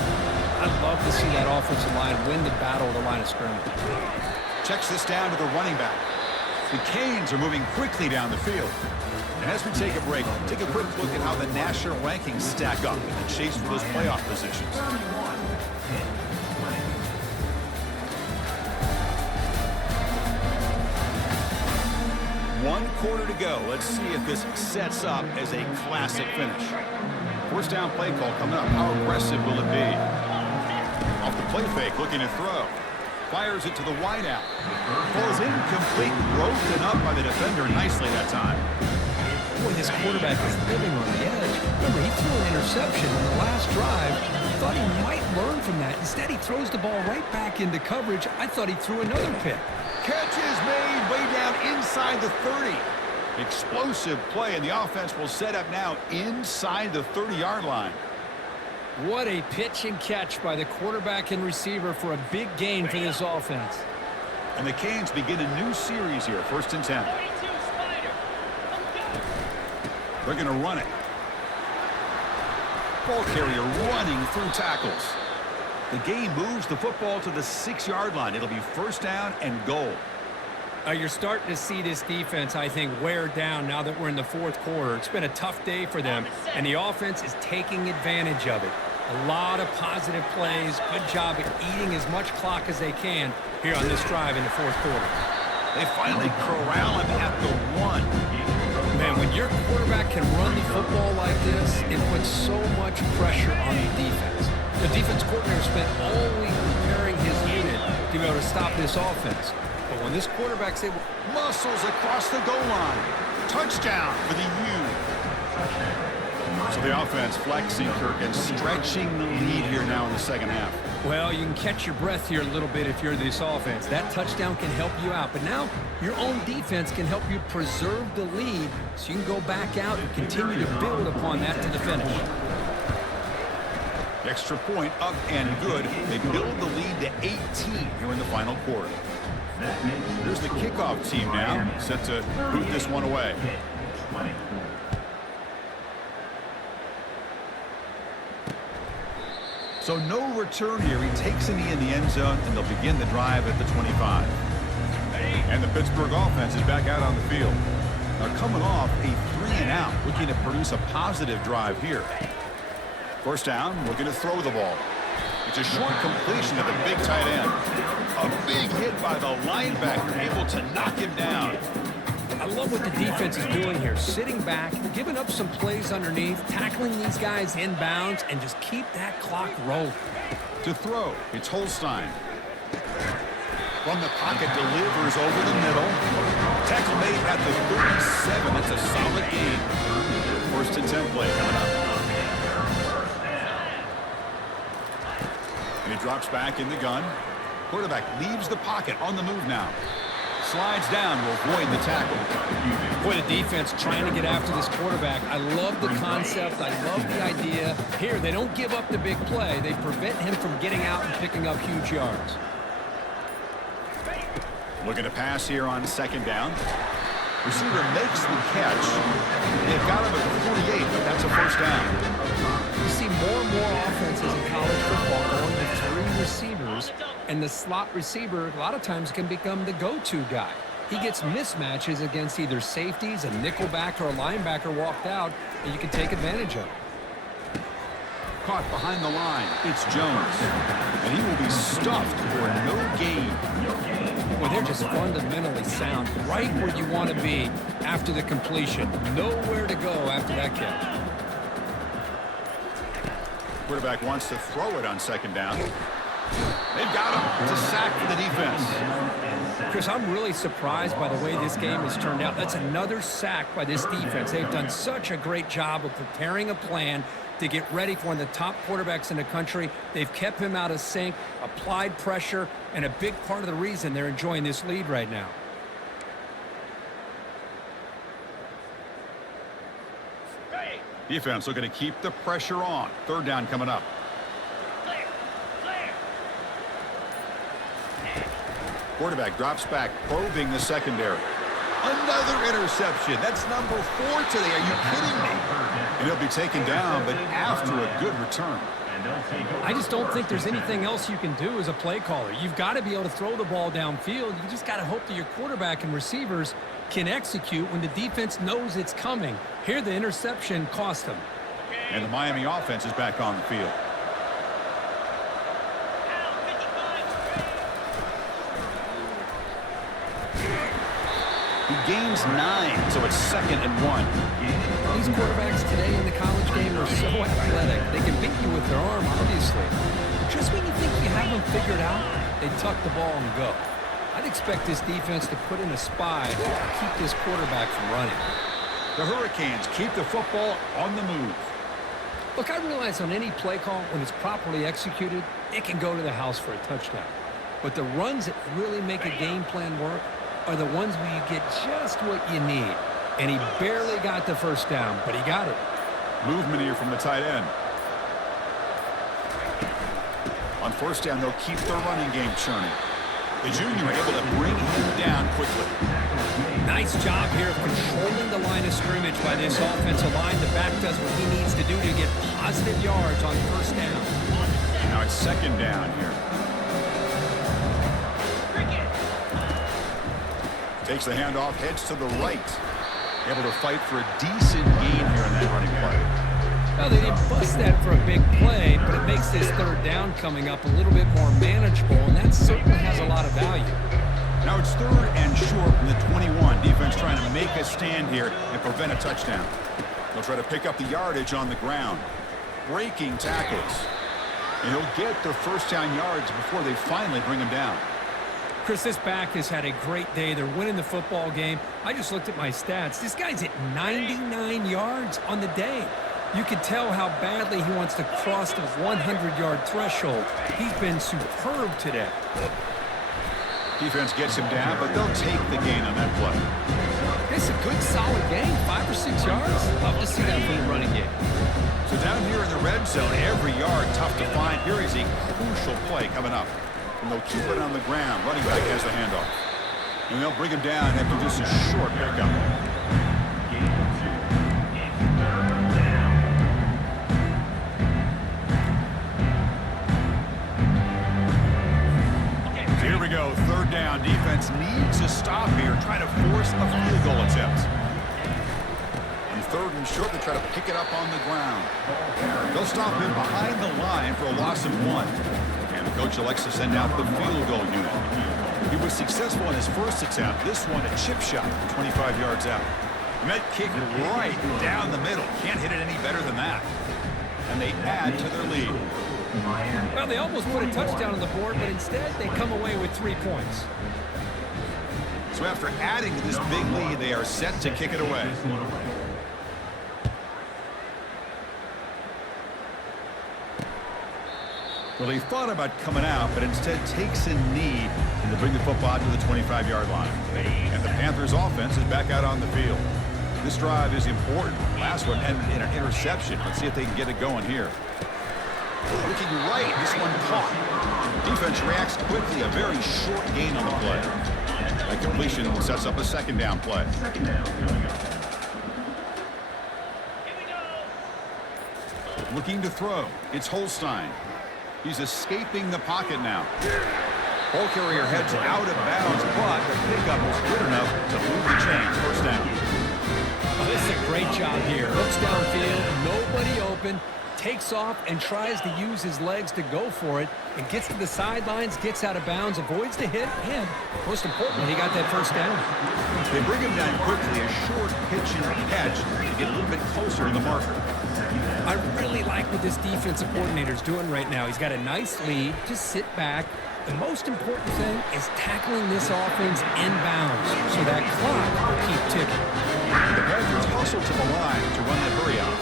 I'd love to see that offensive line win the battle of the line of scrimmage. Checks this down to the running back. The Canes are moving quickly down the field. And as we take a break, take a quick look at how the national rankings stack up in the chase for those playoff positions. 1 quarter to go. Let's see if this sets up as a classic finish. First down play call coming up. How aggressive will it be? Off the play fake, looking to throw. Fires it to the wideout. Falls incomplete, broken up by the defender nicely that time. Boy, this quarterback is living on the edge. Remember, he threw an interception on the last drive. Thought he might learn from that. Instead, he throws the ball right back into coverage. I thought he threw another pick. Catch is made way down inside the 30. Explosive play, and the offense will set up now inside the 30-yard line. What a pitch and catch by the quarterback and receiver for a big gain for this offense. And the Canes begin a new series here, 1st and 10. They're going to run it. Ball carrier running through tackles. The game moves the football to the 6-yard line. It'll be 1st down and goal. You're starting to see this defense, I think, wear down now that we're in the 4th quarter. It's been a tough day for them, and the offense is taking advantage of it. A lot of positive plays. Good job at eating as much clock as they can here on this drive in the 4th quarter. They finally corral him at the 1. Man, when your quarterback can run the football like this, it puts so much pressure on the defense. The defense coordinator spent all week preparing his unit to be able to stop this offense. But when this quarterback's able... Muscles across the goal line. Touchdown for the U. So the offense flexing, Kirk, and stretching the lead here now in the second half. Well, you can catch your breath here a little bit if you're this offense. That touchdown can help you out. But now your own defense can help you preserve the lead so you can go back out and continue to build upon that to the finish. Extra point up and good. They build the lead to 18 here in the final quarter. There's the kickoff team now, set to boot this one away. So no return here. He takes a knee in the end zone, and they'll begin the drive at the 25. And the Pittsburgh offense is back out on the field. They're coming off a and out, looking to produce a positive drive here. First down, looking to throw the ball. It's a short completion to the big tight end. A big hit by the linebacker, able to knock him down. I love what the defense is doing here. Sitting back, giving up some plays underneath, tackling these guys inbounds, and just keep that clock rolling. To throw, it's Holstein. From the pocket, delivers over the middle. Tackle made at the 37. That's a solid gain. First and 10 play coming up. And he drops back in the gun. Quarterback leaves the pocket on the move now. Slides down to avoid the tackle. Boy, the defense trying to get after this quarterback. I love the concept. I love the idea. Here, they don't give up the big play. They prevent him from getting out and picking up huge yards. Looking to pass here on second down. Receiver makes the catch. They've got him at the 48, but that's a first down. You see more and more offenses in college football going with 3 receivers, and the slot receiver a lot of times can become the go-to guy. He gets mismatches against either safeties, a nickelback, or a linebacker walked out, and you can take advantage of it. Caught behind the line. It's Jones. And he will be stuffed for no gain. Well, they're just fundamentally sound, right where you want to be after the completion. Nowhere to go after that catch. Quarterback wants to throw it on second down. They've got him. It's a sack for the defense. Chris, I'm really surprised by the way this game has turned out. That's another sack by this defense. They've done such a great job of preparing a plan to get ready for one of the top quarterbacks in the country. They've kept him out of sync, applied pressure, and a big part of the reason they're enjoying this lead right now. Defense looking to keep the pressure on. Third down coming up. Quarterback drops back, probing the secondary. Another interception. That's number 4 today. Are you kidding me? And he'll be taken down, but after a good return. I just don't think there's anything else you can do as a play caller. You've got to be able to throw the ball downfield. You just got to hope that your quarterback and receivers can execute when the defense knows it's coming. Here, the interception cost them. And the Miami offense is back on the field. He gains 9, so it's 2nd and 1. These quarterbacks today in the college game are so athletic. They can beat you with their arm, obviously. Just when you think you have them figured out, they tuck the ball and go. I'd expect this defense to put in a spy to keep this quarterback from running. The Hurricanes keep the football on the move. Look, I realize on any play call, when it's properly executed, it can go to the house for a touchdown. But the runs that really make a game plan work are the ones where you get just what you need. And he barely got the first down, but he got it. Movement here from the tight end. On first down, they'll keep their running game churning. The junior able to bring him down quickly. Nice job here of controlling the line of scrimmage by this offensive line. The back does what he needs to do to get positive yards on first down. Now it's second down here. Takes the handoff, heads to the right. Able to fight for a decent gain here in that running play. Well, they didn't bust that for a big play, but it makes this third down coming up a little bit more manageable, and that certainly has a lot of value. Now it's 3rd and short from the 21. Defense trying to make a stand here and prevent a touchdown. They'll try to pick up the yardage on the ground. Breaking tackles. And he'll get their first down yards before they finally bring him down. Chris, this back has had a great day. They're winning the football game. I just looked at my stats. This guy's at 99 yards on the day. You can tell how badly he wants to cross the 100-yard threshold. He's been superb today. Defense gets him down, but they'll take the gain on that play. It's a good, solid game. 5 or 6 yards. Love to see that from the running game. So down here in the red zone, every yard tough to find. Here is a crucial play coming up. And they'll keep it on the ground. Running back has the handoff. And they'll bring him down after just a short pickup. So here we go. 3rd down. Defense needs to stop here. Try to force a field goal attempt. On third and short. They try to pick it up on the ground. They'll stop him behind the line for a loss of 1. And the coach elects to send out the field goal unit. He was successful in his first attempt. This one, a chip shot, 25 yards out. Met kick right down the middle. Can't hit it any better than that. And they add to their lead. Well, they almost put a touchdown on the board, but instead they come away with 3 points. So after adding to this big lead, they are set to kick it away. Well, he thought about coming out, but instead takes a knee to bring the football to the 25-yard line. And the Panthers' offense is back out on the field. This drive is important. Last one ended in an interception. Let's see if they can get it going here. Looking right, this one caught. Defense reacts quickly. A very short gain on the play. That completion sets up a second down play. Looking to throw. It's Holstein. He's escaping the pocket now. Ball carrier heads out of bounds, but the pickup is good enough to move the chains. First down. Oh, this is a great job here. Looks downfield, nobody open, takes off and tries to use his legs to go for it, and gets to the sidelines, gets out of bounds, avoids the hit, and most importantly, he got that first down. They bring him down quickly, a short pitch and catch to get a little bit closer to the marker. I really like what this defensive coordinator is doing right now. He's got a nice lead. Just sit back. The most important thing is tackling this offense inbounds so that clock will keep ticking. The Panthers hustle to the line to run the hurry out.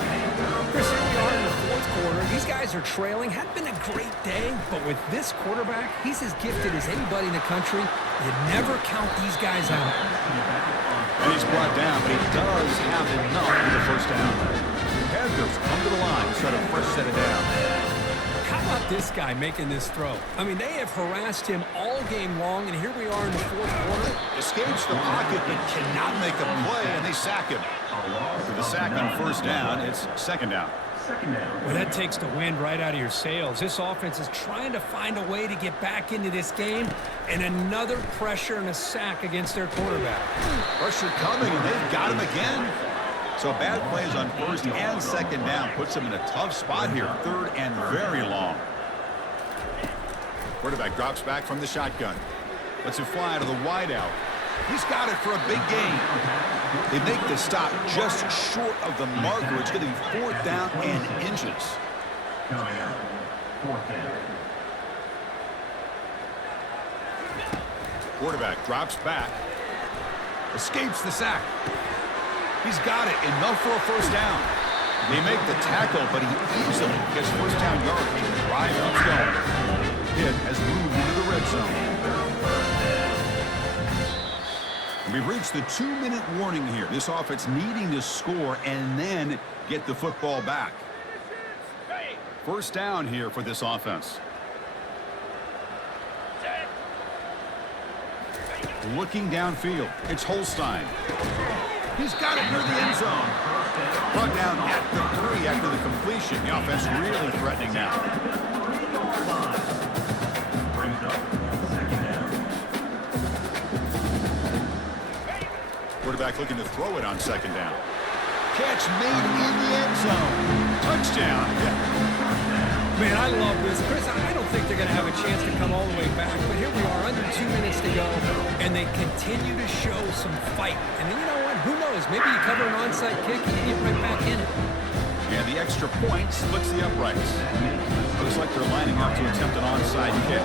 Chris, here we are in the fourth quarter. These guys are trailing. Hadn't been a great day, but with this quarterback, he's as gifted as anybody in the country. You never count these guys out. And he's brought down, but he does have enough for the first down. Panthers come to the line to start a fresh set of downs. How about this guy making this throw? I mean, they have harassed him all game long, and here we are in the fourth quarter. Escapes the pocket, but cannot make a play, and they sack him. For the sack on first down, it's second down. Well, that takes the wind right out of your sails. This offense is trying to find a way to get back into this game, and another pressure and a sack against their quarterback. Pressure coming, and they've got him again. So bad plays on first and second down puts him in a tough spot here. Third and very long. Quarterback drops back from the shotgun. Lets it fly to the wideout. He's got it for a big gain. They make the stop just short of the marker. It's going to be fourth down and inches. Quarterback drops back. Escapes the sack. He's got it. Enough for a first down. They make the tackle, but he easily gets first down yardage. Drive keeps going. It has moved into the red zone. We've reached the 2-minute warning here. This offense needing to score and then get the football back. First down here for this offense. Looking downfield. It's Holstein. He's got it near the end zone. Brought down at the 3 after the completion. The offense really threatening now. Quarterback looking to throw it on second down. Catch made in the end zone. Touchdown. Yeah. Man, I love this. Chris, I don't think they're going to have a chance to come all the way back, but here we are, under 2 minutes to go, and they continue to show some fight. And then you know what? Who knows? Maybe you cover an onside kick and you get right back in it. And the extra point splits the uprights. Looks like they're lining up to attempt an onside kick.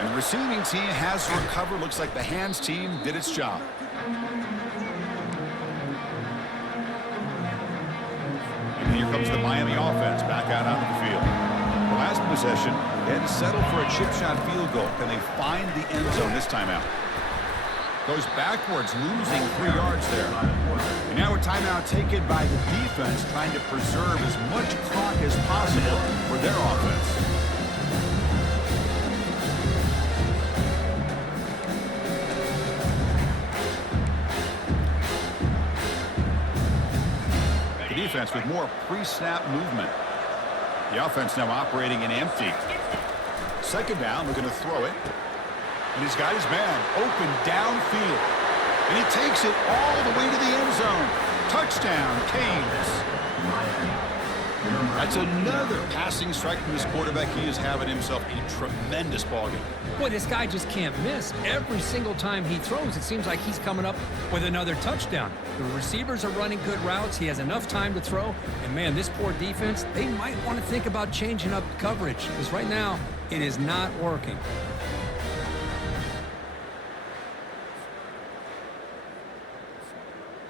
And the receiving team has recovered. Looks like the hands team did its job. And here comes the Miami offense back out onto the field. The last possession, they had to settle for a chip shot field goal. Can they find the end zone this time out? Goes backwards, losing 3 yards there. And now a timeout taken by the defense, trying to preserve as much clock as possible for their offense. The defense with more pre-snap movement. The offense now operating in empty. Second down, looking to throw it. And he's got his man open downfield. And he takes it all the way to the end zone. Touchdown, Canes. That's another passing strike from this quarterback. He is having himself a tremendous ballgame. Boy, this guy just can't miss. Every single time he throws, it seems like he's coming up with another touchdown. The receivers are running good routes. He has enough time to throw. And, man, this poor defense, they might want to think about changing up coverage because right now it is not working.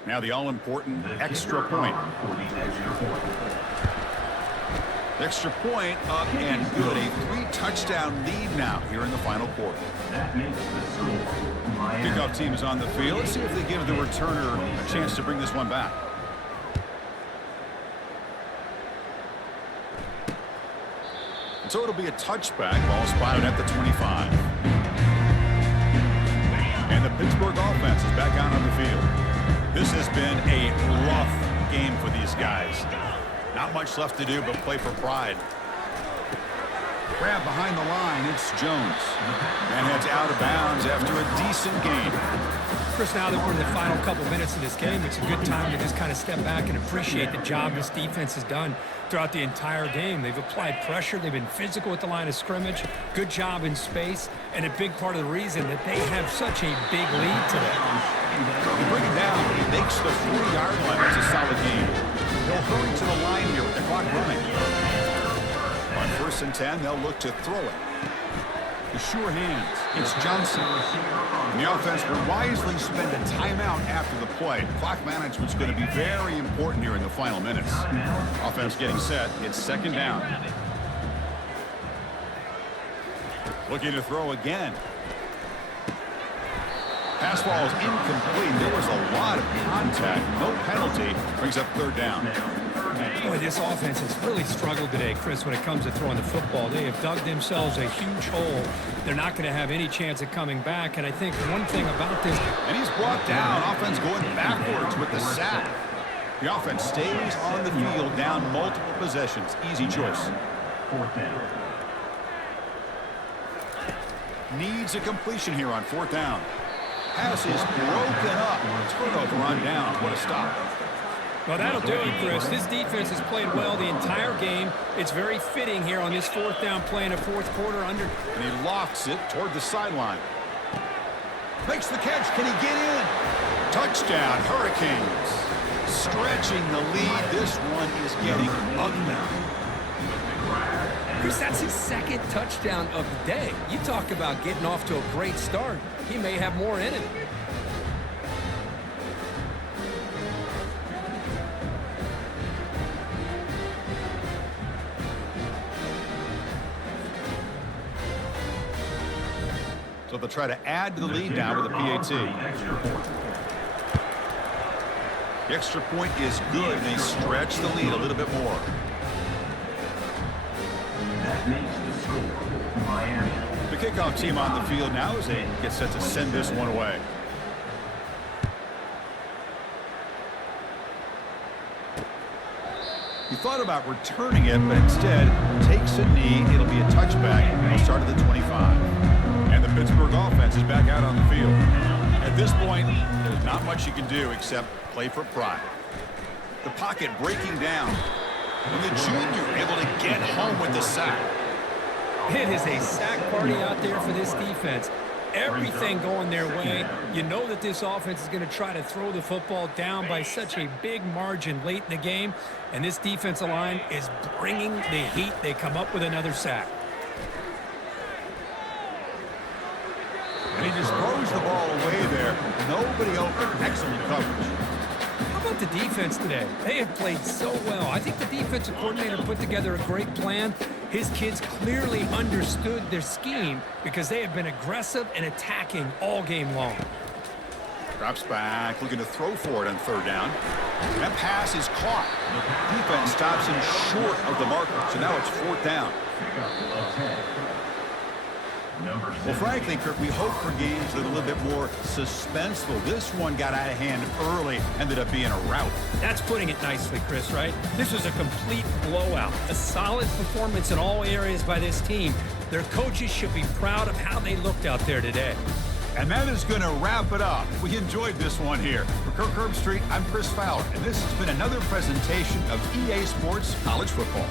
Now the all-important extra point. Extra point up and good. A 3-touchdown lead now here in the final quarter. Kickoff team is on the field. Let's see if they give the returner a chance to bring this one back. And so it'll be a touchback. Ball spotted at the 25. And the Pittsburgh offense is back out on the field. This has been a rough game for these guys. Not much left to do but play for pride. Grab behind the line, it's Jones. And heads out of bounds after a decent gain. Chris, now that we're in the final couple minutes of this game, it's a good time to just kind of step back and appreciate the job this defense has done throughout the entire game. They've applied pressure. They've been physical at the line of scrimmage. Good job in space. And a big part of the reason that they have such a big lead today. You bring it down. He makes the 40-yard line. That's a solid game. They'll hurry to the line here with the clock running. On 1st and 10, they'll look to throw it. The sure hands. It's Johnson. And the offense will wisely spend a timeout after the play. Clock management's going to be very important here in the final minutes. Offense getting set. It's 2nd down. Looking to throw again. Pass ball is incomplete. There was a lot of contact. No penalty. Brings up 3rd down. Boy, this offense has really struggled today, Chris, when it comes to throwing the football. They have dug themselves a huge hole. They're not going to have any chance of coming back. And I think one thing about this... And he's brought down. Offense going backwards with the sack. The offense stays on the field down multiple possessions. Easy choice. 4th down. Needs a completion here on 4th down. Pass is broken up. Turnover on down. What a stop. Well, that'll do it, Chris. This defense has played well the entire game. It's very fitting here on this 4th down play in a 4th quarter under. And he lofts it toward the sideline. Makes the catch. Can he get in? Touchdown, Hurricanes. Stretching the lead. This one is getting ugly. Chris, that's his 2nd touchdown of the day. You talk about getting off to a great start. He may have more in it. So they'll try to add to the lead now with a PAT. The extra point is good. They stretch the lead a little bit more. That makes the score Miami. The kickoff team on the field now as they get set to send this one away. He thought about returning it, but instead takes a knee. It'll be a touchback. He'll start at the 25. And the Pittsburgh offense is back out on the field. At this point, there's not much you can do except play for pride. The pocket breaking down. And the junior able to get home with the sack. It is a sack party out there for this defense. Everything going their way. You know that this offense is going to try to throw the football down by such a big margin late in the game. And this defensive line is bringing the heat. They come up with another sack. And he just throws the ball away there. Nobody open. Excellent coverage. How about the defense today? They have played so well. I think the defensive coordinator put together a great plan. His kids clearly understood their scheme because they have been aggressive and attacking all game long. Drops back, looking to throw for it on 3rd down. That pass is caught. Defense stops him short of the marker, so now it's 4th down. Well, frankly, Kirk, we hope for games that are a little bit more suspenseful. This one got out of hand early, ended up being a rout. That's putting it nicely, Chris, right? This was a complete blowout. A solid performance in all areas by this team. Their coaches should be proud of how they looked out there today. And that is going to wrap it up. We enjoyed this one here. For Kirk Herbstreit, I'm Chris Fowler, and this has been another presentation of EA Sports College Football.